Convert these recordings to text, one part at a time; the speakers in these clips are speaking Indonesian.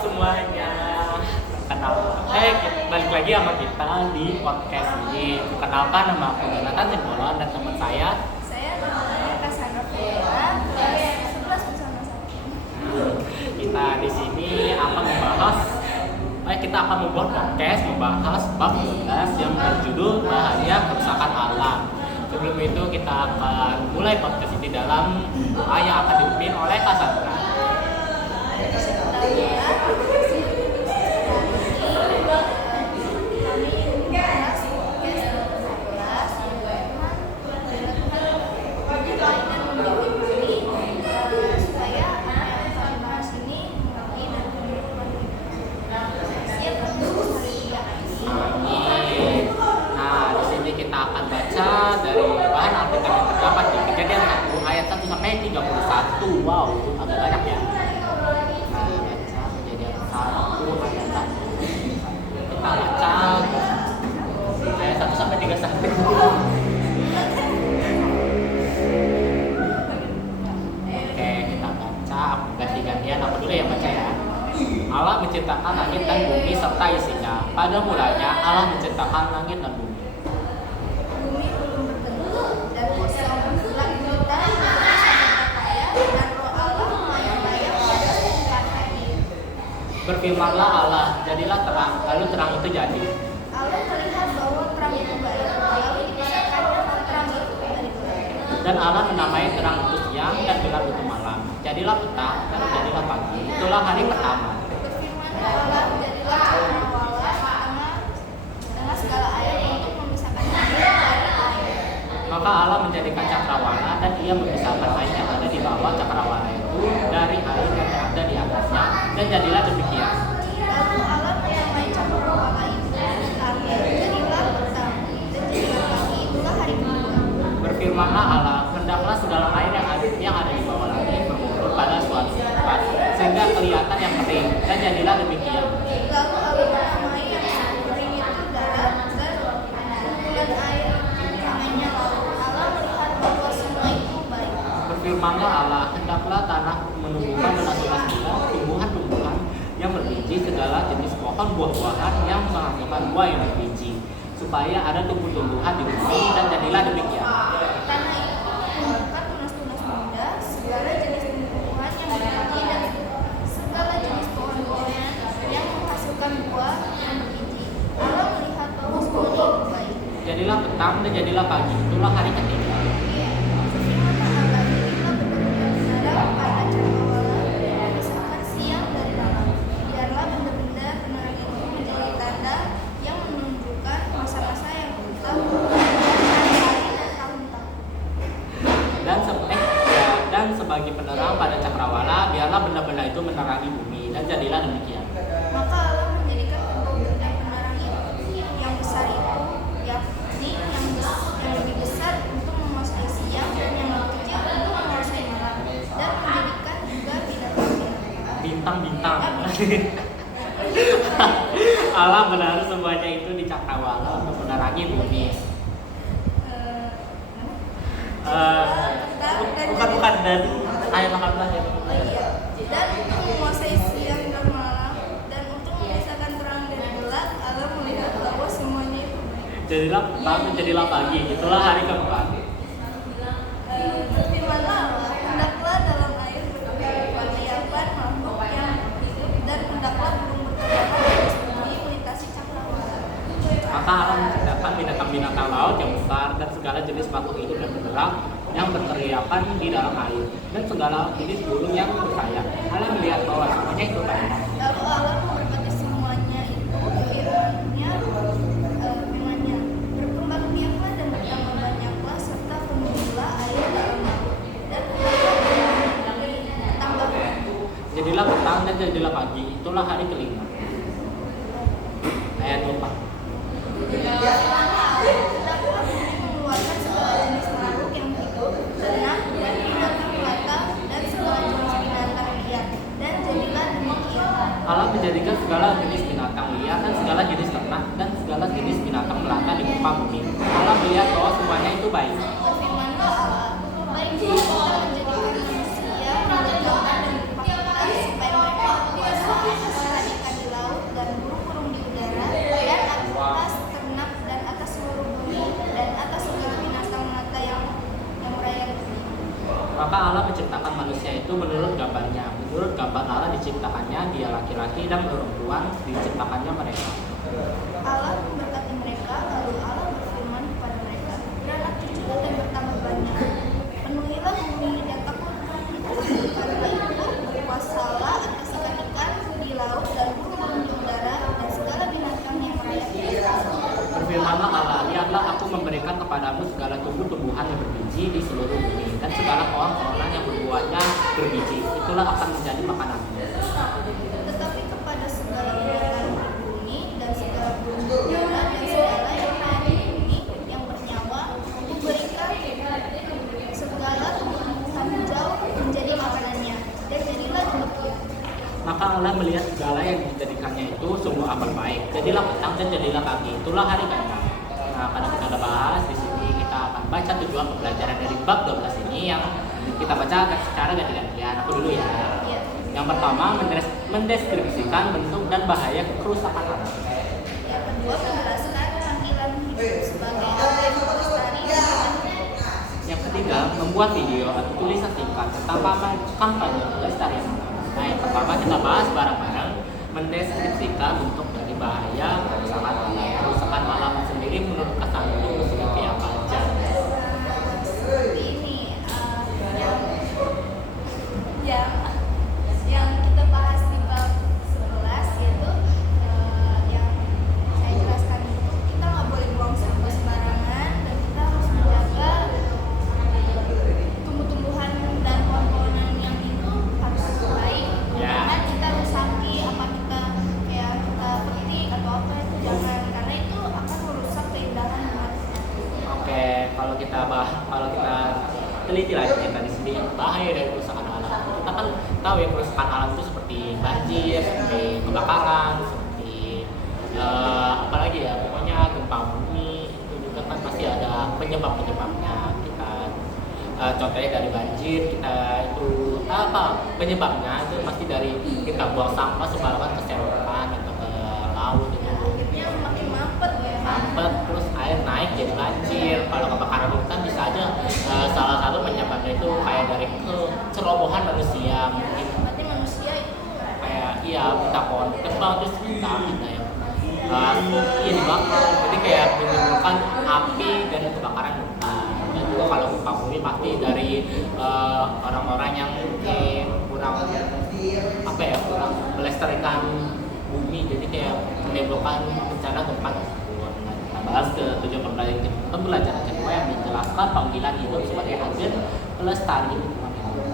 semuanya. Balik lagi sama kita di podcast ini. Perkenalkan, nama aku Jonathan Simbolon dan teman saya namanya Cassandra Vera, kelas 11 bersama saya. Kita di sini akan membuat podcast membahas bab 12 yang berjudul bahaya kerusakan alam. Sebelum itu kita akan mulai podcast ini dalam doa yang akan dipimpin oleh Cassandra. Wow, agak banyak ya. Baca kejadian 1 ayat 1. Kita baca ayat 1 sampai 31. Oke, kita baca. Aku ganti-gantian. Aku dulu yang baca ya. Allah menciptakan langit dan bumi serta isinya. Pada mulanya Allah menciptakan langit dan bumi. Bumi belum berbentuk dan kosong, langit bulan dan roh Allah melayang-layang pada permukaan air. Berfirmanlah Allah, jadilah terang, lalu terang itu jadi. Allah melihat bahwa terang itu baik, lalu dipisahkannya terang itu dari gelap. Dan Allah menamai terang itu siang dan gelap itu malam. Jadilah petang dan jadilah pagi. Itulah hari pertama. Berfirmanlah Allah, jadilah cakrawala dengan segala air untuk memisahkan air dari air. Maka Allah menjadikan cakrawala dan ia memisahkan air yang ada di bawah cakrawala itu dari air yang ada di atasnya. Dan jadilah demikian. Lalu Allah menamai cakrawala itu langit, jadilah petang dan jadilah pagi. Itulah hari kedua. Berfirmanlah Allah, hendaklah segala air yang ada di bawah langit mengumpul pada suatu tempat sehingga kelihatan yang kering. Dan jadilah demikian. Lalu Allah menamai yang kering itu darat dan kumpulan air lainnya laut. Allah melihat bahwa semua itu baik. Berfirmanlah Allah, hendaklah tanah menumbuhkan dengan segala tumbuhan-tumbuhan yang berbiji, segala jenis pohon buah-buahan yang menghasilkan buah yang berbiji, supaya ada tumbuh-tumbuhan di bumi. Dan jadilah demikian. Tanah itu menumbuhkan tunas-tunas muda, segala jenis tumbuhan yang berbiji dan segala jenis pohon-pohonan yang menghasilkan buah yang berbiji. Allah melihat bahwa semua itu baik. Jadilah petang dan jadilah pagi. Itulah hari ketiga. Dan sebagai penerang pada cakrawala, biarlah benda-benda itu menerangi bumi. Dan jadilah demikian. Maka Allah menjadikan benda penerang itu yang besar itu, yakni yang lebih besar untuk menguasai siang dan yang lebih kecil untuk menguasai malam, dan menjadikan juga bintang-bintang. Allah menaruh semuanya itu di cakrawala untuk menerangi bumi. Bukan dan ayat 18 ya. Dan untuk menguasai siang dan malam dan untuk memisahkan terang dan gelap, Allah melihat bahwa semuanya itu baik. Jadilah petang dan jadilah pagi. Itulah hari keempat. Berfirmanlah Allah, hendaklah dalam air berkeliapan makhluk yang hidup dan hendaklah burung berkeliapan di atas bumi melintasi cakrawala. Maka Allah menciptakan binatang-binatang laut yang besar dan segala jenis makhluk hidup dan bergerak yang berkeliapan di dalam air dan segala jenis burung yang bersayap. Allah melihat bahwa semuanya itu baik. Lalu Allah memberkati semuanya itu, firman-Nya, berkembang biaklah dan bertambah banyaklah serta penuhilah air dalam laut dan tambah. Jadilah petang dan jadilah pagi. Itulah hari kelima. Ayat 4. Hendaklah bumi mengeluarkan segala jenis makhluk yang hidup, ternak dan binatang melata dan segala jenis binatang liar. Dan jadilah demikian. Allah menjadikan segala jenis binatang liar dan segala jenis ternak dan segala jenis binatang melata di muka bumi. Allah melihat bahwa semuanya itu baik. Berfirmanlah Allah, baik jika kita menjadikan manusia menjadi gambar dan rupa kita supaya mereka berkuasa atas gambar Allah diciptakannya dia laki-laki dan perempuan diciptakannya mereka. Allah memberkati mereka, lalu Allah berfirman kepada mereka, beranak cuculah dan bertambah banyak. Penuhilah bumi dan taklukkan itu. Karena itu berkuasalah atas ikan-ikan di laut dan burung-burung di udara dan segala binatang yang merayap di atas. Berfirmanlah Allah, lihatlah aku memberikan kepadamu segala tumbuh-tumbuhan yang berbiji di seluruh bumi dan segala pohon-pohonan yang berbuahnya berbiji. Itulah akan menjadi makananmu. Tetapi kepada segala binatang berbumi dan segala burung di udara dan segala yang ada di bumi yang bernyawa, kuberikan segala tumbuhan hijau menjadi makanannya. Dan jadilah demikian. Maka Allah melihat segala yang dijadikannya itu sungguh amat baik. Jadilah petang dan jadilah pagi. Itulah hari keempat. Nah, karena kita udah bahas di sini, kita akan baca tujuan pembelajaran dari bab 12 ini yang kita baca secara ganti-gantian. Aku dulu ya. Ya. Yang pertama, mendeskripsikan bentuk dan bahaya kerusakan alam. Yang kedua, menjelaskan tampilan hidup sebagai objek pelestari dan Yang ketiga, membuat video atau tulisan singkat tentang kampanye pelestarian alam. Nah, yang pertama kita bahas bareng-bareng mendeskripsikan bentuk dari bahaya kerusakan alam. Kerusakan alam sendiri menurut Kak itu seperti apa aja? seperti ini yang kita bahas di bab 11 yaitu yang saya jelaskan itu kita nggak boleh buang sampah sembarangan dan kita harus menjaga tumbuh-tumbuhan dan pohon-pohonan yang itu harus baik. Ya. Karena kita rusaki apa kita kayak kita petik atau apa itu jangan, karena itu akan merusak keindahan Oke, kalau kita teliti lagi ya tadi sini bahaya dari kerusakan alam. Kita kan tahu ya kerusakan alam itu seperti banjir, seperti kebakaran, seperti apalagi ya pokoknya gempa bumi itu juga kan pasti ada penyebabnya. Kita contohnya dari banjir kita itu apa penyebabnya itu pasti dari kita buang sampah sembarangan ke selokan atau ke laut gitu. akhirnya makin mampet ya. Mampet terus air naik jadi banjir. Kalau kebakaran hutan bisa aja salah satu penyebabnya itu kayak dari kecerobohan manusia mungkin Berarti manusia itu kayak bisa pohon tebang terus kita ada yang dibakar jadi kayak menimbulkan api dan kebakaran hutan. Dan juga kalau gempa bumi pasti dari orang-orang yang kurang kurang melestarikan bumi jadi kayak menimbulkan bencana gempa tersebut. Kita bahas ke tujuan pembelajaran kedua yang menjelaskan panggilan hidup sebagai agen pelestari lingkungan hidup.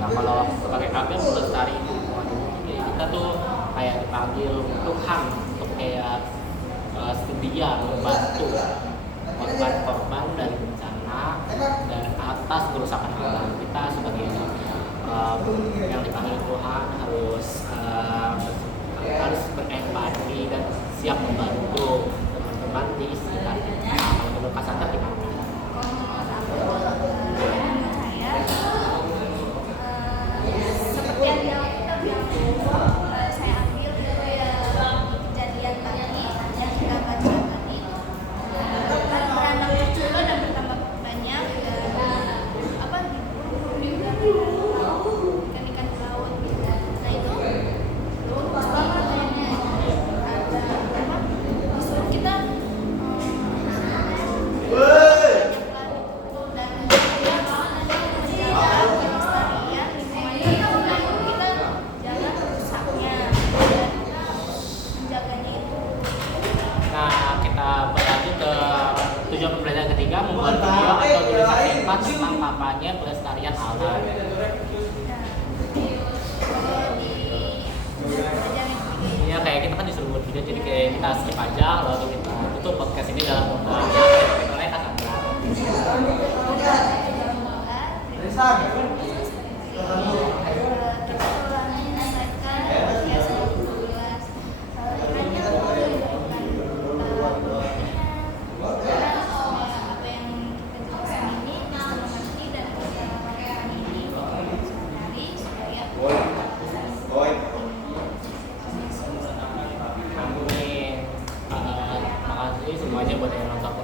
Nah, kalau sebagai agen pelestari lingkungan hidup kita tuh kayak dipanggil Tuhan untuk kayak sedia membantu korban-korban dari bencana dan atas kerusakan alam. Kita sebagai yang dipanggil Tuhan harus berempati dan siap membantu teman-teman di sekitar kita. Menurut Kak Sandra gimana? saya seperti yang saya ambil dari kejadian tadi yang kita baca tadi, kan beranak cucu dan bertambah banyak dan burung-burung di udara, ikan-ikan di laut. Nah itu lucu banget kayaknya. Ada disuruh kita tujuan pembelajaran ketiga membuat video atau tulisan singkat tentang kampanye pelestarian alam. Iya kayak kita kan disuruh buat video jadi kayak kita skip aja lalu kita tutup podcast ini dalam waktu oleh Kak Sandra. Semuanya buat yang nonton